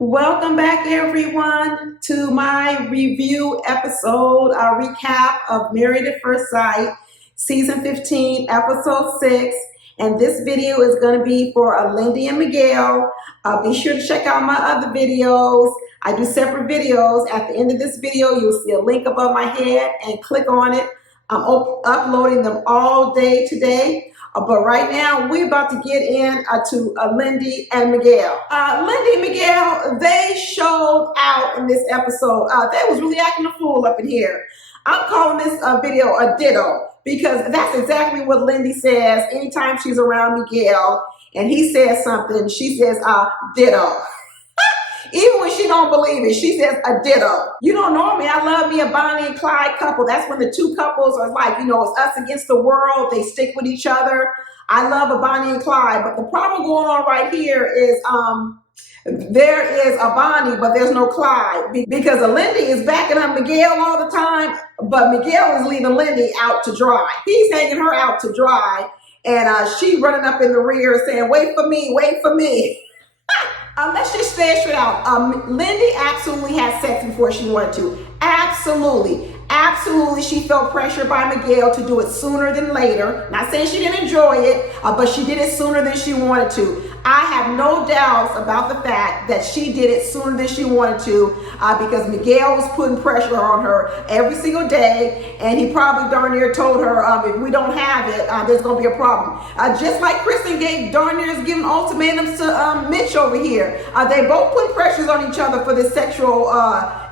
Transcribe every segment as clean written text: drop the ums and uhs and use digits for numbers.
Welcome back, everyone, to my review episode, a recap of Married at First Sight, Season 15, Episode 6. And this video is going to be for Lindy and Miguel. Be sure to check out my other videos. I do separate videos. At the end of this video, you'll see a link above my head and click on it. I'm uploading them all day today. But right now, we're about to get in to Lindy and Miguel. Lindy and Miguel, they showed out in this episode. They was really acting a fool up in here. I'm calling this video a ditto because that's exactly what Lindy says anytime she's around Miguel and he says something, she says ditto. Even when she don't believe it, she says a ditto. You don't know me. I love me a Bonnie and Clyde couple. That's when the two couples are like, it's us against the world. They stick with each other. I love a Bonnie and Clyde. But the problem going on right here is there is a Bonnie, but there's no Clyde. Because Lindy is backing up Miguel all the time, but Miguel is leaving Lindy out to dry. He's hanging her out to dry. And she running up in the rear saying, wait for me, wait for me. Let's just say it straight out. Lindy absolutely had sex before she wanted to. Absolutely. Absolutely, she felt pressure by Miguel to do it sooner than later. Not saying she didn't enjoy it, but she did it sooner than she wanted to. I have no doubts about the fact that she did it sooner than she wanted to because Miguel was putting pressure on her every single day, and he probably darn near told her, if we don't have it, there's going to be a problem. Just like Kristen darn near is giving ultimatums to Mitch over here. They both put pressures on each other for this sexual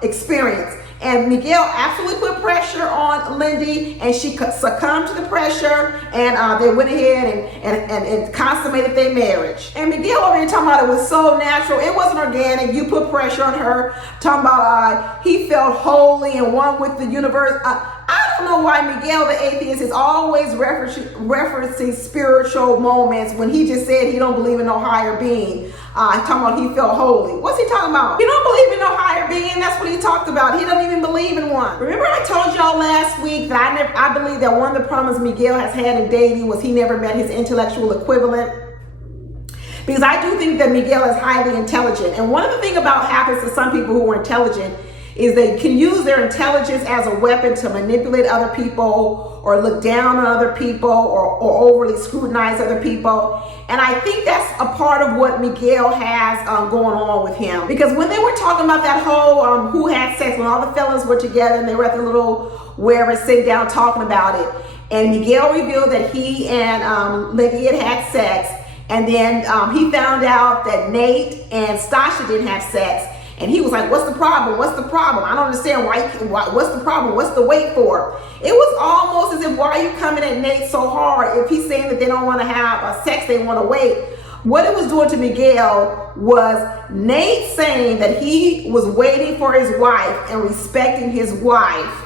experience. And Miguel absolutely put pressure on Lindy, and she succumbed to the pressure, and they went ahead and consummated their marriage. And Miguel over here talking about it was so natural. It wasn't organic. You put pressure on her. Talking about he felt holy and one with the universe. I don't know why Miguel the atheist is always referencing spiritual moments when he just said he don't believe in no higher being. Talking about he felt holy. What's he talking about? He don't believe in no higher being. That's what he talked about. He don't even believe in one. Remember I told y'all last week that I believe that one of the problems Miguel has had in dating was he never met his intellectual equivalent. Because I do think that Miguel is highly intelligent. And one of the things about happens to some people who are intelligent is they can use their intelligence as a weapon to manipulate other people or look down on other people or overly scrutinize other people. And I think that's a part of what Miguel has going on with him. Because when they were talking about that whole who had sex, when all the fellas were together and they were at the little wherever sitting down talking about it, and Miguel revealed that he and Lindy had sex, and then he found out that Nate and Stasha didn't have sex. And he was like, what's the problem? What's the problem? I don't understand what's the problem? What's the wait for? It was almost as if, why are you coming at Nate so hard? If he's saying that they don't want to have sex, they want to wait. What it was doing to Miguel was Nate saying that he was waiting for his wife and respecting his wife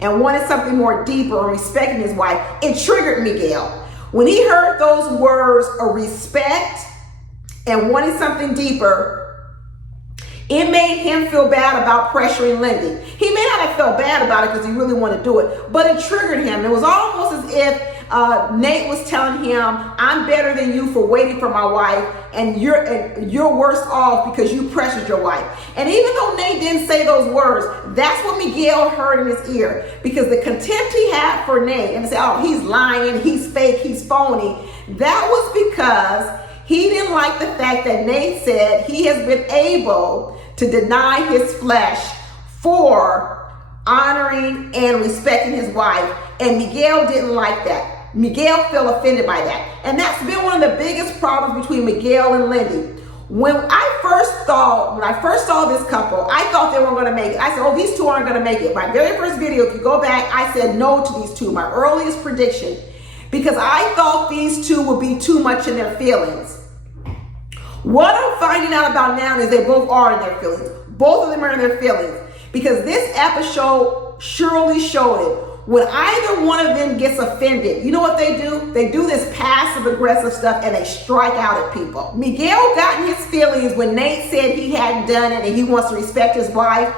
and wanted something more deeper and respecting his wife. It triggered Miguel. When he heard those words of respect and wanting something deeper, it made him feel bad about pressuring Lindy. He may not have felt bad about it because he really wanted to do it, but it triggered him. It was almost as if Nate was telling him, I'm better than you for waiting for my wife, and you're worse off because you pressured your wife. And even though Nate didn't say those words, that's what Miguel heard in his ear, because the contempt he had for Nate and to say, oh, he's lying, he's fake, he's phony, that was because he didn't like the fact that Nate said he has been able to deny his flesh for honoring and respecting his wife. And Miguel didn't like that. Miguel felt offended by that. And that's been one of the biggest problems between Miguel and Lindy. When I first saw this couple, I thought they weren't going to make it. I said, oh, these two aren't going to make it. My very first video, if you go back, I said no to these two, my earliest prediction, because I thought these two would be too much in their feelings. What I'm finding out about now is they both are in their feelings. Both of them are in their feelings. Because this episode surely showed it. When either one of them gets offended, you know what they do? They do this passive aggressive stuff and they strike out at people. Miguel got in his feelings when Nate said he hadn't done it and he wants to respect his wife.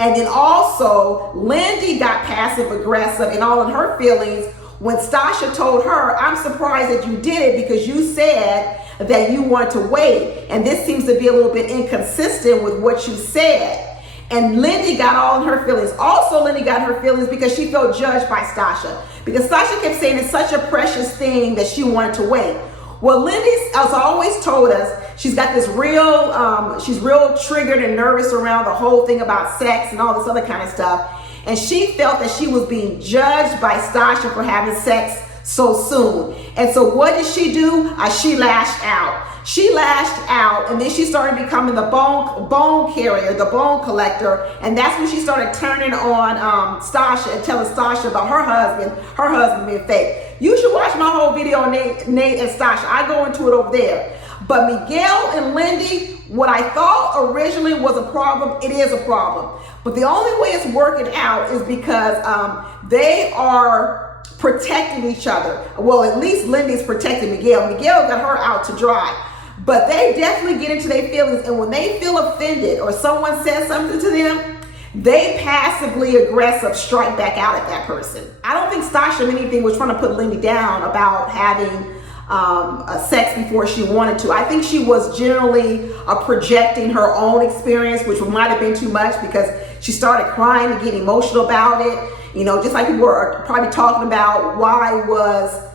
And then also Lindy got passive aggressive and all in her feelings when Stasha told her, I'm surprised that you did it because you said that you wanted to wait. And this seems to be a little bit inconsistent with what you said. And Lindy got all in her feelings. Also, Lindy got her feelings because she felt judged by Stasha. Because Stasha kept saying it's such a precious thing that she wanted to wait. Well, Lindy has always told us she's got this she's real triggered and nervous around the whole thing about sex and all this other kind of stuff. And she felt that she was being judged by Stasha for having sex so soon. And so what did she do? She lashed out. She lashed out, and then she started becoming the bone carrier, the bone collector, and that's when she started turning on Stasha and telling Stasha about her husband being fake. You should watch my whole video on Nate and Stasha. I go into it over there. But Miguel and Lindy, what I thought originally was a problem, it is a problem. But the only way it's working out is because they are protecting each other. Well, at least Lindy's protecting Miguel. Miguel got her out to dry. But they definitely get into their feelings, and when they feel offended or someone says something to them, they passively aggressive strike back out at that person. I don't think Stasha, if anything, was trying to put Lindy down about having sex before she wanted to. I think she was generally projecting her own experience, which might have been too much because she started crying and getting emotional about it. You know, just like people were probably talking about why was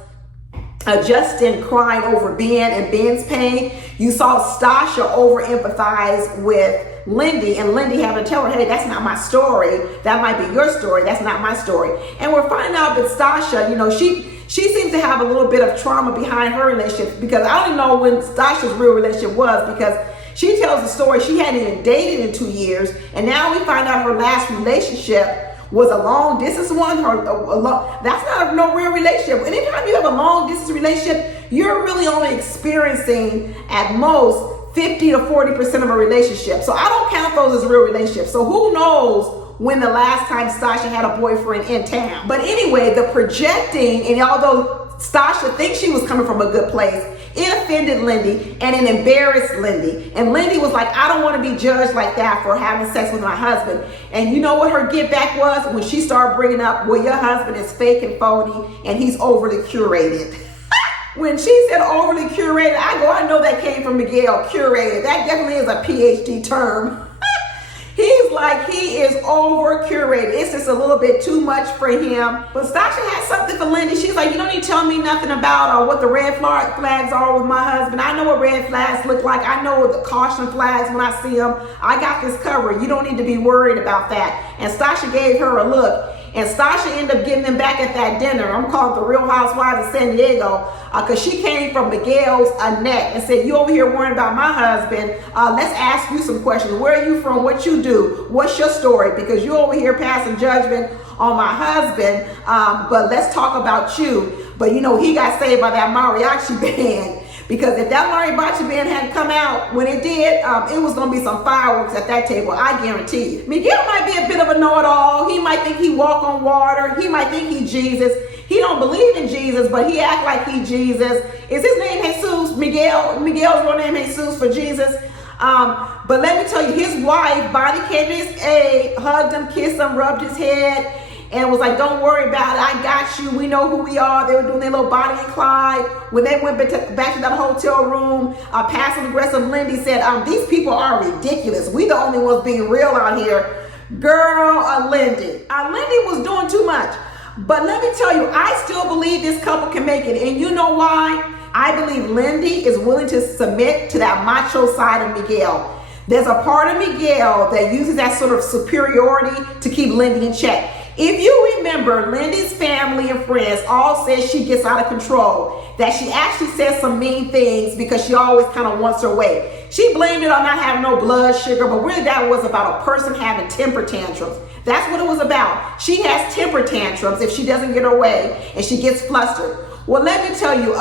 Justin crying over Ben and Ben's pain. You saw Stasha over empathize with Lindy, and Lindy having to tell her, hey, that's not my story. That might be your story. That's not my story. And we're finding out that Stasha, you know, she seems to have a little bit of trauma behind her relationship, because I don't know when Stasha's real relationship was, because she tells the story she hadn't even dated in 2 years, and now we find out her last relationship was a long distance one. That's not no real relationship. Anytime you have a long distance relationship, you're really only experiencing at most 50 to 40% of a relationship. So I don't count those as real relationships. So who knows when the last time Stasha had a boyfriend in town. But anyway, the projecting, and although Stasha thinks she was coming from a good place, it offended Lindy and it embarrassed Lindy. And Lindy was like, I don't want to be judged like that for having sex with my husband. And you know what her get back was? When she started bringing up, well, your husband is fake and phony and he's overly curated. When she said overly curated, I know that came from Miguel, curated. That definitely is a PhD term. He's like, he is over curated. It's just a little bit too much for him. But Stasha had something for Lindy. She's like, you don't need to tell me nothing about what the red flags are with my husband. I know what red flags look like. I know what the caution flags when I see them. I got this covered. You don't need to be worried about that. And Stasha gave her a look. And Stasha ended up getting them back at that dinner. I'm calling it the Real Housewives of San Diego, because she came from Miguel's neck and said, you over here worrying about my husband. Let's ask you some questions. Where are you from? What you do? What's your story? Because you over here passing judgment on my husband, but let's talk about you. But you know, he got saved by that mariachi band. Because if that mariachi band hadn't come out when it did, it was going to be some fireworks at that table, I guarantee you. Miguel might be a bit of a know-it-all. He might think he walk on water. He might think he Jesus. He don't believe in Jesus, but he act like he Jesus. Is his name Jesus? Miguel's real name Jesus for Jesus? But let me tell you, his wife, Bonnie, came to his aid, hugged him, kissed him, rubbed his head, and was like, don't worry about it. I got you. We know who we are. They were doing their little Bonnie and Clyde. When they went back to that hotel room, passive aggressive Lindy said, these people are ridiculous. We the only ones being real out here. Girl, Lindy. Lindy was doing too much. But let me tell you, I still believe this couple can make it. And you know why? I believe Lindy is willing to submit to that macho side of Miguel. There's a part of Miguel that uses that sort of superiority to keep Lindy in check. If you remember, Lindy's family and friends all said she gets out of control, that she actually says some mean things because she always kind of wants her way. She blamed it on not having no blood sugar, but really that was about a person having temper tantrums. That's what it was about. She has temper tantrums if she doesn't get her way and she gets flustered. Well, let me tell you,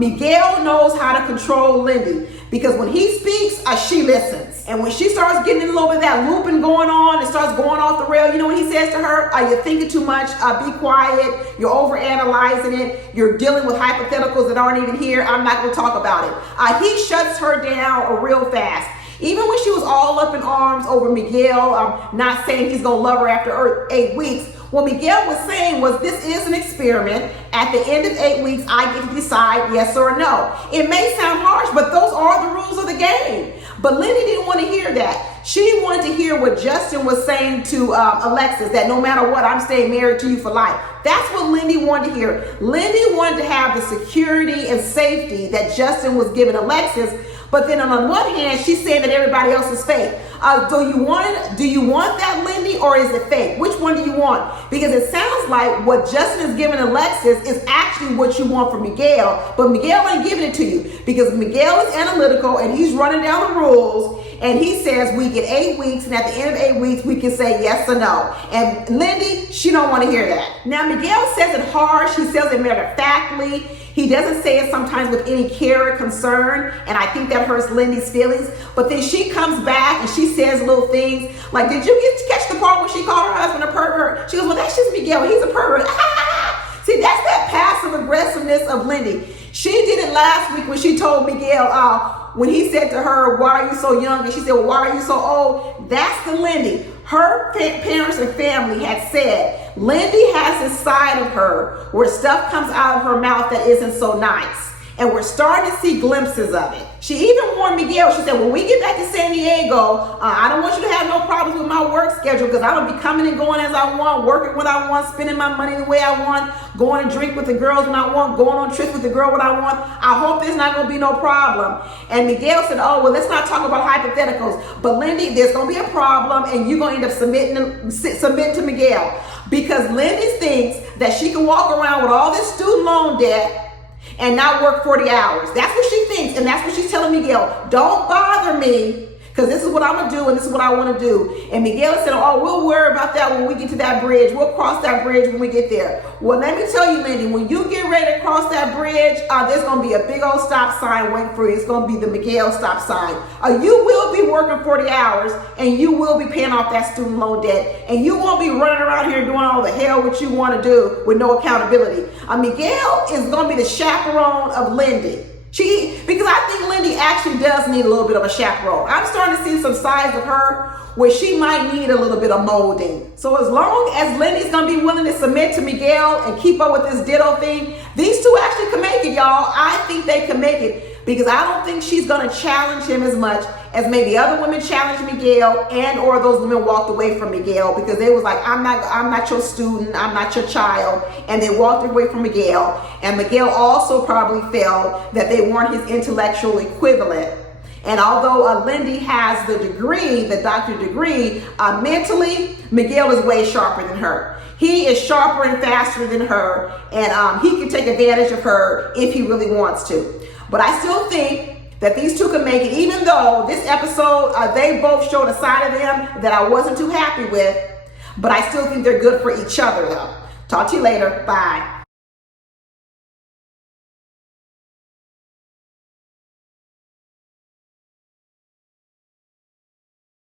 Miguel knows how to control Lindy, because when he speaks, she listens. And when she starts getting a little bit of that looping going on and starts going off the rail, you know what he says to her? You're thinking too much, be quiet, you're overanalyzing it, you're dealing with hypotheticals that aren't even here, I'm not gonna talk about it. He shuts her down real fast. Even when she was all up in arms over Miguel, not saying he's gonna love her after 8 weeks, What Miguel was saying was this is an experiment. At the end of 8 weeks, I get to decide yes or no. It may sound harsh, but those are the rules of the game. But Lindy didn't want to hear that. She wanted to hear what Justin was saying to Alexis, that no matter what, I'm staying married to you for life. That's what Lindy wanted to hear. Lindy wanted to have the security and safety that Justin was giving Alexis. But then on one hand, she's saying that everybody else is fake. Do you want that, Lindy, or is it fake? Which one do you want? Because it sounds like what Justin is giving Alexis is actually what you want from Miguel, but Miguel ain't giving it to you because Miguel is analytical and he's running down the rules, and he says we get 8 weeks, and at the end of 8 weeks, we can say yes or no. And Lindy, she don't want to hear that. Now, Miguel says it harsh. He says it matter-of-factly. He doesn't say it sometimes with any care or concern, and I think that hurts Lindy's feelings. But then she comes back and she says little things like, did you catch the part when she called her husband a pervert? She goes, well, that's just Miguel. He's a pervert. See, that's that passive aggressiveness of Lindy. She did it last week when she told Miguel, when he said to her, why are you so young? And she said, well, why are you so old? That's the Lindy. Her parents and family had said, Lindy has this side of her where stuff comes out of her mouth that isn't so nice. And we're starting to see glimpses of it. She even warned Miguel. She said, when we get back to San Diego, I don't want you to have no problems with my work schedule because I'm going to be coming and going as I want, working when I want, spending my money the way I want, going to drink with the girls when I want, going on trips with the girl when I want. I hope there's not going to be no problem. And Miguel said, oh, well, let's not talk about hypotheticals. But Lindy, there's going to be a problem and you're going to end up submitting to Miguel because Lindy thinks that she can walk around with all this student loan debt and not work 40 hours. That's what she thinks, and that's what she's telling Miguel. Don't bother me, because this is what I'm going to do, and this is what I want to do. And Miguel said, oh, we'll worry about that when we get to that bridge. We'll cross that bridge when we get there. Well, let me tell you, Lindy, when you get ready to cross that bridge, there's going to be a big old stop sign waiting for you. It's going to be the Miguel stop sign. You will be working 40 hours, and you will be paying off that student loan debt, and you won't be running around here doing all the hell what you want to do with no accountability. Miguel is going to be the chaperone of Lindy. Because I think Lindy actually does need a little bit of a chaperone. I'm starting to see some sides of her where she might need a little bit of molding. So as long as Lindy's going to be willing to submit to Miguel and keep up with this Ditto thing, these two actually can make it, y'all. I think they can make it because I don't think she's going to challenge him as much as maybe other women challenged Miguel, and or those women walked away from Miguel because they was like, I'm not your student, I'm not your child, and they walked away from Miguel. And Miguel also probably felt that they weren't his intellectual equivalent. And although Lindy has the degree, the doctorate degree, mentally, Miguel is way sharper than her. He is sharper and faster than her, and he can take advantage of her if he really wants to. But I still think that these two can make it, even though this episode, they both showed a side of them that I wasn't too happy with, but I still think they're good for each other though. Talk to you later. Bye.